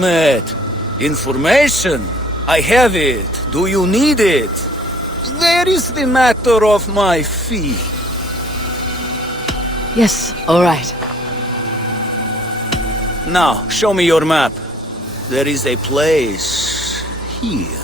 legitimate. Information. I have it. Do you need it? There is the matter of my fee. Yes, all right. Now, show me your map. There is a place here.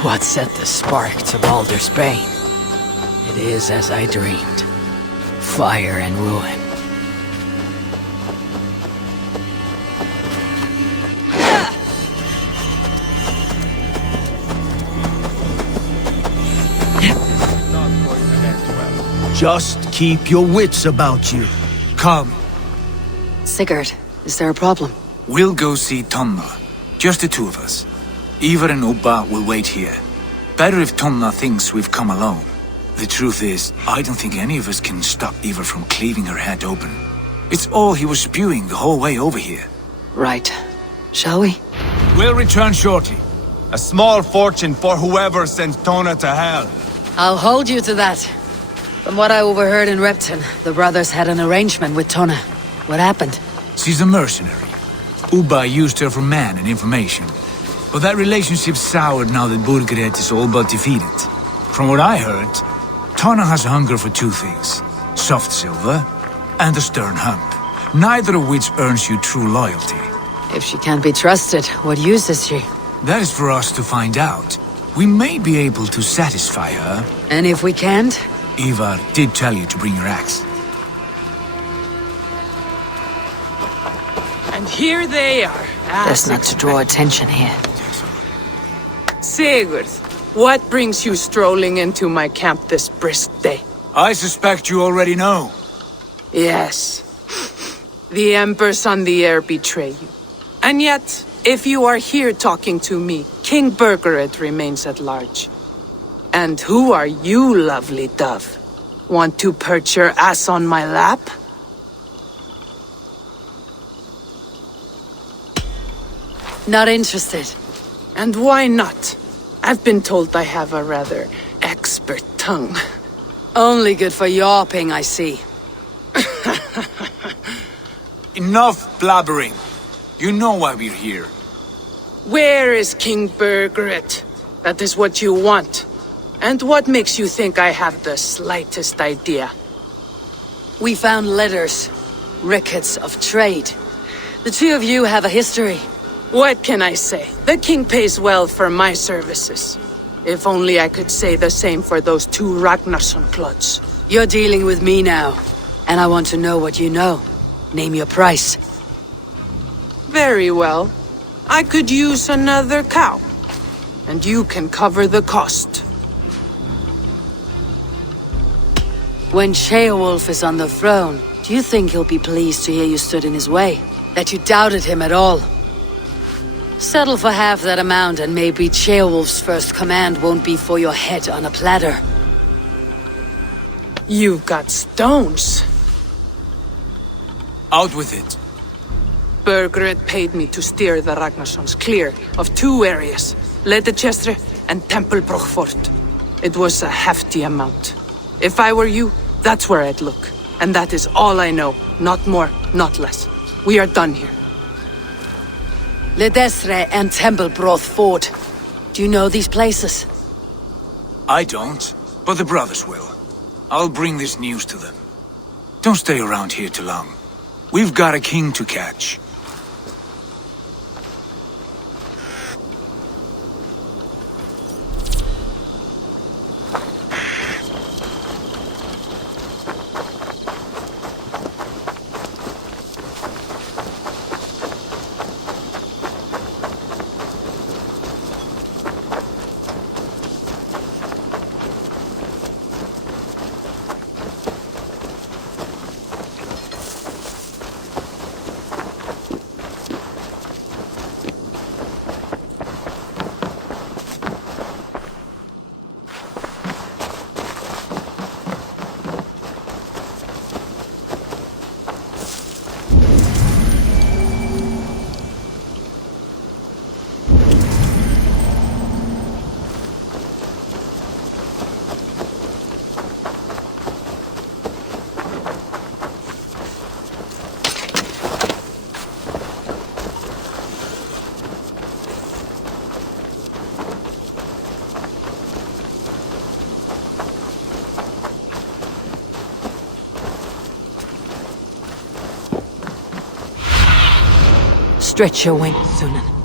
What set the spark to Baldur's Bane? It is as I dreamed. Fire and ruin. Just keep your wits about you. Come. Sigurd, is there a problem? We'll go see TONNA. Just the two of us. Eivor and Ubba will wait here. Better if TONNA thinks we've come alone. The truth is, I don't think any of us can stop Eivor from cleaving her head open. It's all he was spewing the whole way over here. Right. Shall we? We'll return shortly. A small fortune for whoever sends TONNA to hell. I'll hold you to that. From what I overheard in Repton, the brothers had an arrangement with TONNA. What happened? She's a mercenary. Ubba used her for man and information. But that relationship soured now that Burgred is all but defeated. From what I heard, TONNA has a hunger for two things. Soft silver and a stern hump. Neither of which earns you true loyalty. If she can't be trusted, what use is she? That is for us to find out. We may be able to satisfy her. And if we can't? Eivor did tell you to bring your axe. And here they are. Best not to draw attention here. Sigurd, what brings you strolling into my camp this brisk day? I suspect you already know. Yes. The Embers on the air betray you. And yet, if you are here talking to me, King Burgred remains at large. And who are you, lovely dove? Want to perch your ass on my lap? Not interested. And why not? I've been told I have a rather expert tongue. Only good for yawping, I see. Enough blabbering. You know why we're here. Where is King Burgred? That is what you want. And what makes you think I have the slightest idea? We found letters. Records of trade. The two of you have a history. What can I say? The king pays well for my services. If only I could say the same for those two Ragnarsson clods. You're dealing with me now. And I want to know what you know. Name your price. Very well. I could use another cow. And you can cover the cost. When Ceolwulf is on the throne, do you think he'll be pleased to hear you stood in his way? That you doubted him at all? Settle for half that amount and maybe Ceolwulf's first command won't be for your head on a platter. You've got stones. Out with it. Burgred paid me to steer the Ragnarssons clear of two areas, Ledechestre and Tempelbroch Fort. It was a hefty amount. If I were you, that's where I'd look. And that is all I know. Not more, not less. We are done here. Ledestre and Tempelbroch Fort. Do you know these places? I don't, but the brothers will. I'll bring this news to them. Don't stay around here too long. We've got a king to catch. Stretch your wings, Sunan.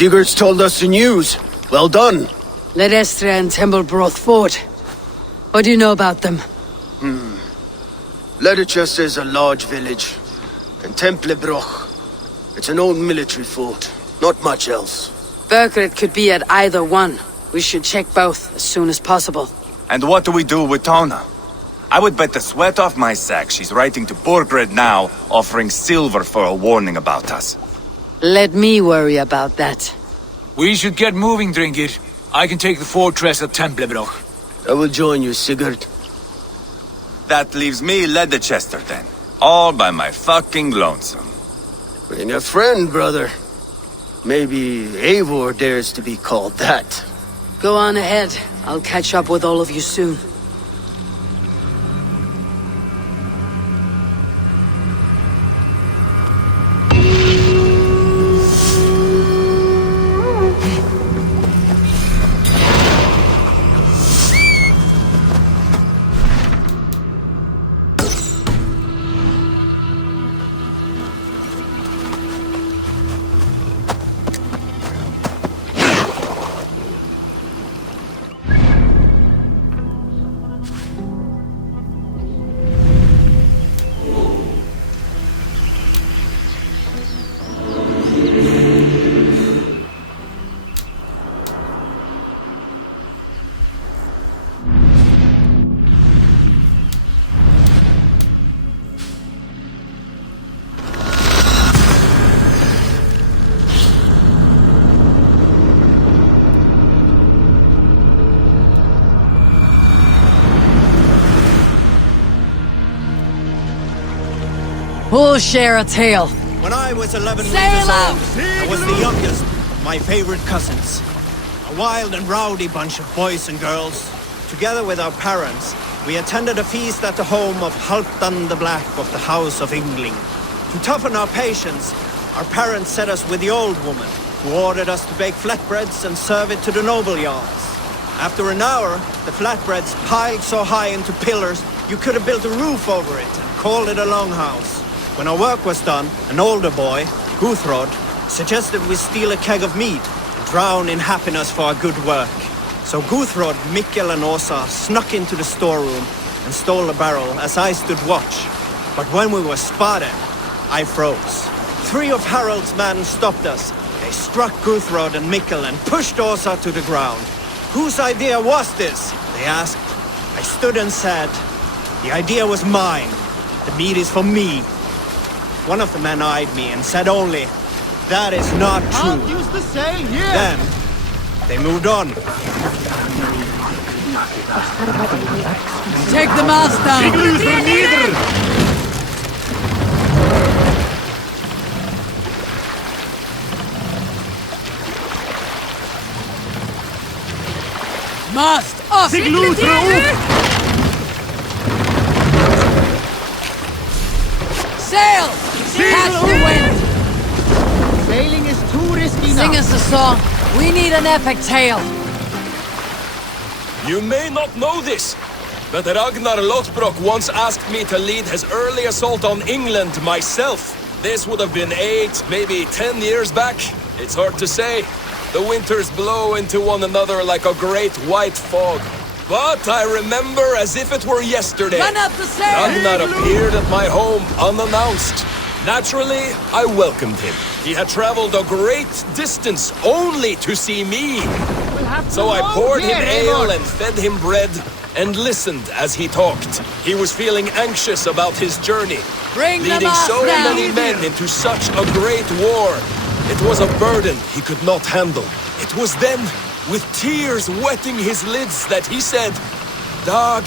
Sigurd's told us the news. Well done. Ledestra and Templebroth fought. What do you know about them? Leicester is a large village. And Templebroch. It's an old military fort. Not much else. Burgred could be at either one. We should check both as soon as possible. And what do we do with TONNA? I would bet the sweat off my sack she's writing to Borgred now, offering silver for a warning about us. Let me worry about that. We should get moving, Drinkit. I can take the fortress of Templebroch. I will join you, Sigurd. That leaves me Leicester then. All by my fucking lonesome. Bring a friend, brother. Maybe Eivor dares to be called that. Go on ahead. I'll catch up with all of you soon. Who'll share a tale? When I was 11 Sail years out! old, I was the youngest of my favorite cousins. A wild and rowdy bunch of boys and girls. Together with our parents, we attended a feast at the home of Halfdan the Black of the House of Yngling. To toughen our patience, our parents set us with the old woman, who ordered us to bake flatbreads and serve it to the noble yards. After an hour, the flatbreads piled so high into pillars you could have built a roof over it and called it a longhouse. When our work was done, an older boy, Guthrod, suggested we steal a keg of mead and drown in happiness for our good work. So Guthrod, Mikkel and Åsa snuck into the storeroom and stole the barrel as I stood watch. But when we were spotted, I froze. 3 of Harald's men stopped us. They struck Guthrod and Mikkel and pushed Åsa to the ground. Whose idea was this? They asked. I stood and said, the idea was mine. The meat is for me. One of the men eyed me and said only, that is not true. Use the saying here. Then, they moved on. Take the mast down! Mast up! Sail! Catch the wind! Sailing is too risky now. Sing us a song. We need an epic tale. You may not know this, but Ragnar Lothbrok once asked me to lead his early assault on England myself. This would have been 8, maybe 10 years back. It's hard to say. The winters blow into one another like a great white fog. But I remember as if it were yesterday. Run up the sail! Ragnar appeared at my home unannounced. Naturally, I welcomed him. He had traveled a great distance only to see me. So I poured him ale and fed him bread and listened as he talked. He was feeling anxious about his journey, leading so many men into such a great war. It was a burden he could not handle. It was then, with tears wetting his lids, that he said, Dag,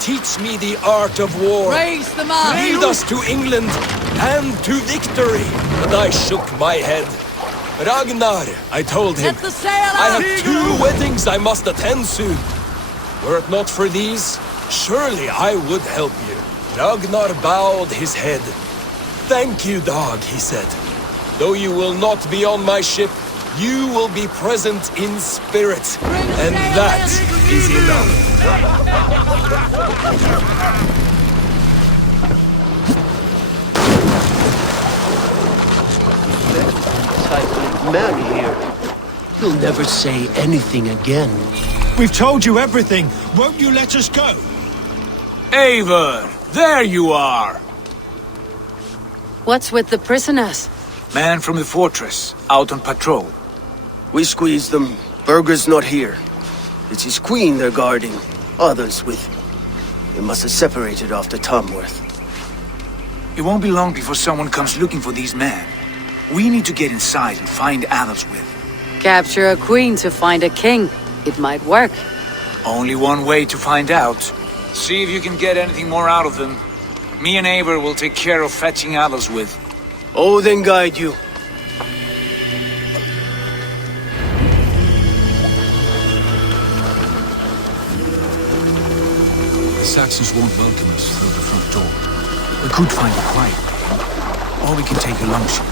teach me the art of war. Raise the mast! Lead us to England and to victory. But I shook my head. Ragnar, I told him, Let the sail I out! have 2 weddings I must attend soon. Were it not for these, surely I would help you. Ragnar bowed his head. Thank you, Dag, he said. Though you will not be on my ship, you will be present in spirit. And that is enough. Man here. He'll never say anything again. We've told you everything. Won't you let us go? Eivor, there you are! What's with the prisoners? Man from the fortress, out on patrol. We squeezed them. Berger's not here. It's his queen they're guarding. Others with him. They must have separated after Tamworth. It won't be long before someone comes looking for these men. We need to get inside and find Adelswith. Capture a queen to find a king. It might work. Only one way to find out. See if you can get anything more out of them. Me and Eivor will take care of fetching Adelswith. Odin guide you. The Saxons won't welcome us through the front door. We could find a quiet way, or we can take a long shot.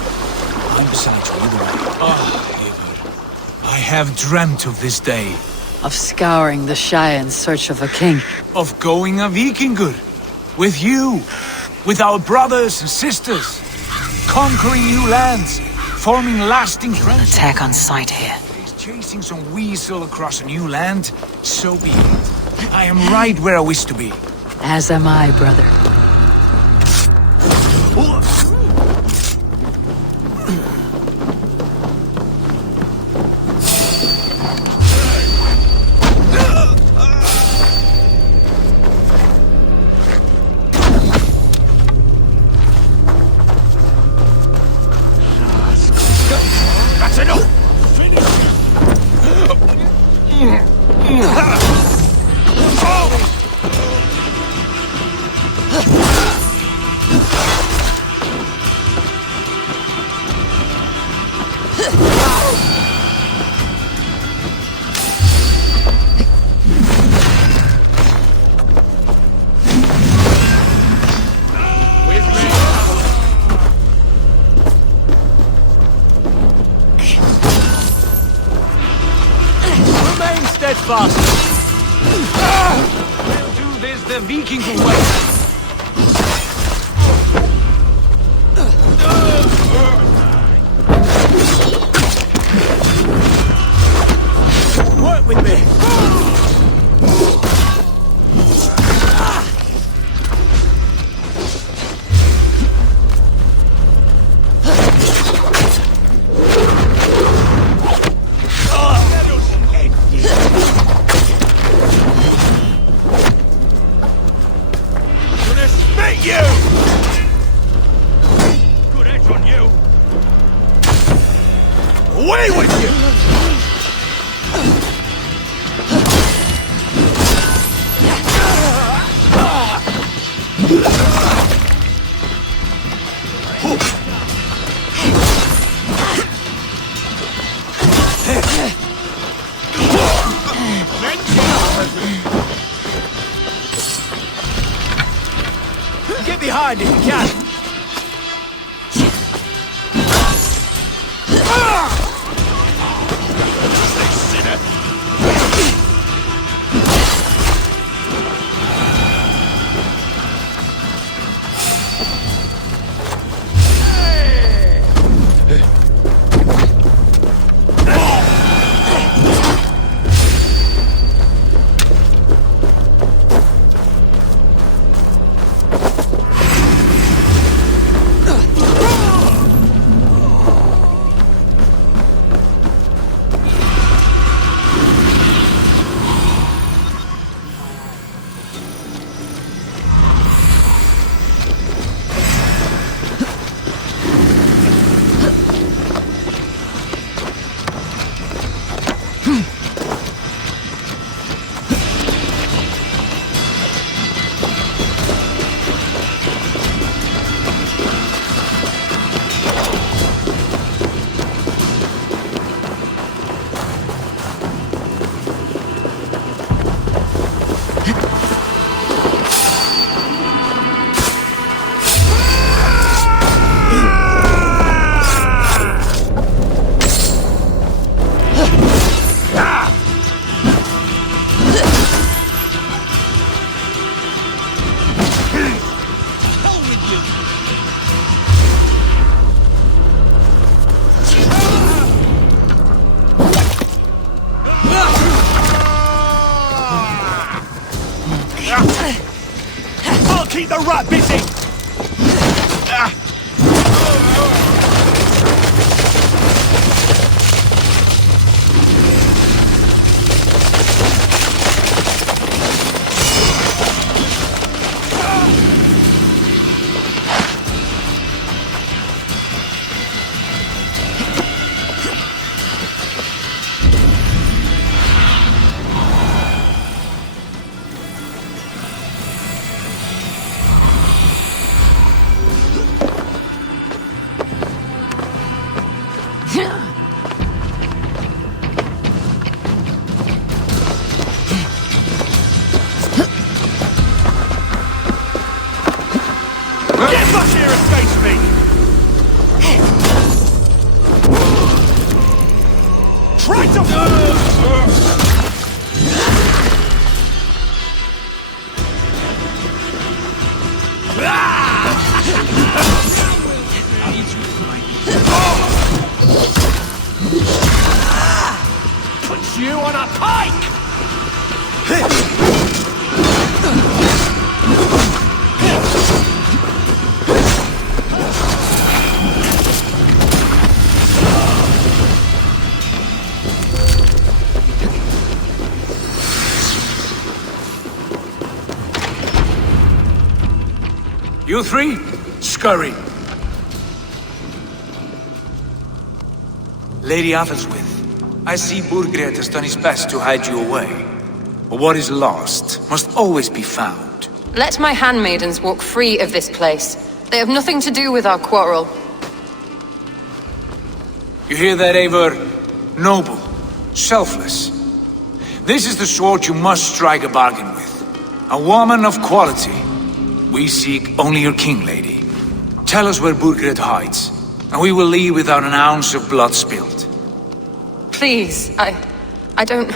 I'm beside you either way. Eivor, I have dreamt of this day. Of scouring the Shire in search of a king. Of going a Vikingur. With you. With our brothers and sisters. Conquering new lands. Forming lasting friendships. Attack on sight here. Chasing some weasel across a new land. So be it. I am right where I wish to be. As am I, brother. We'll do this the Viking way. Work with me! Get behind if you can! Keep the rat busy! Get back here and face me! Try to... Put you on a pike! You three, scurry. Lady Athelswith, I see Burgred has done his best to hide you away. But what is lost must always be found. Let my handmaidens walk free of this place. They have nothing to do with our quarrel. You hear that, Eivor? Noble, selfless. This is the sort you must strike a bargain with. A woman of quality. We seek only your king, lady. Tell us where Burgred hides, and we will leave without an ounce of blood spilled. Please, I don't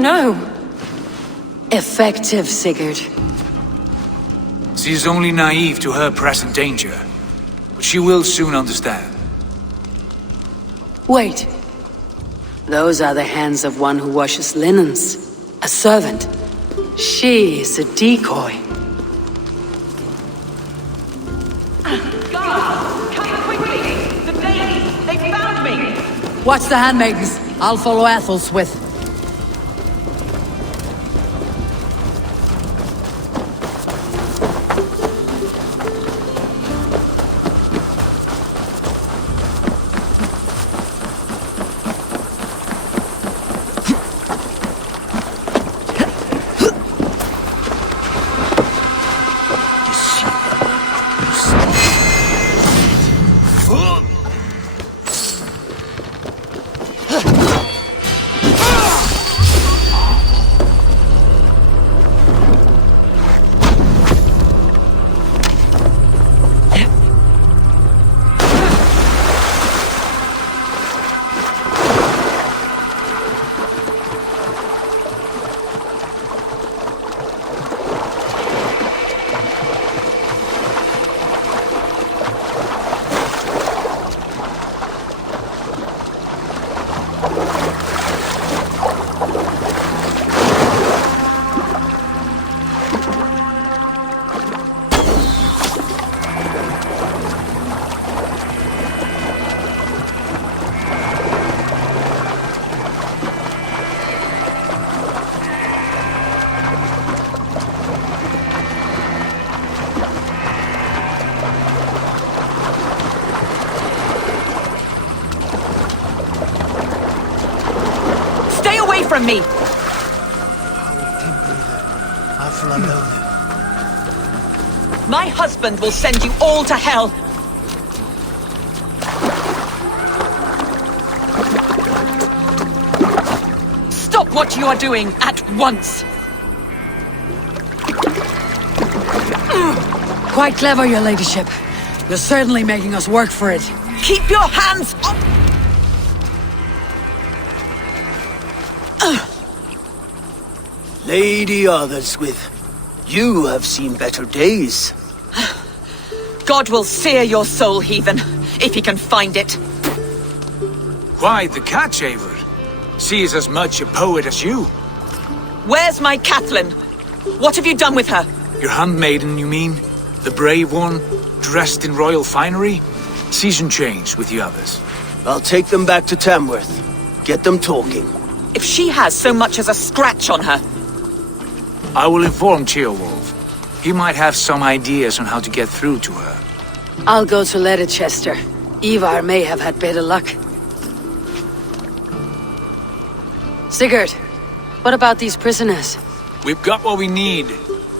know. Effective, Sigurd. She is only naive to her present danger, but she will soon understand. Wait. Those are the hands of one who washes linens. A servant. She is a decoy. Watch the handmaidens. I'll follow Athelswith. From me! My husband will send you all to hell! Stop what you are doing at once! Quite clever, your ladyship. You're certainly making us work for it. Keep your hands up! Lady Arthur'swith, you have seen better days. God will sear your soul, heathen, if he can find it. Quite the catch, Eivor. She is as much a poet as you. Where's my Catelyn? What have you done with her? Your handmaiden, you mean? The brave one, dressed in royal finery? Season change with the others. I'll take them back to Tamworth. Get them talking. If she has so much as a scratch on her... I will inform Ceolwulf. He might have some ideas on how to get through to her. I'll go to Leicester. Eivor may have had better luck. Sigurd, what about these prisoners? We've got what we need.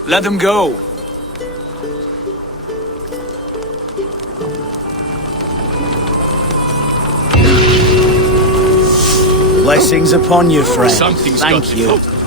Let them go. Blessings upon you, friend. Something's Thank got you. me.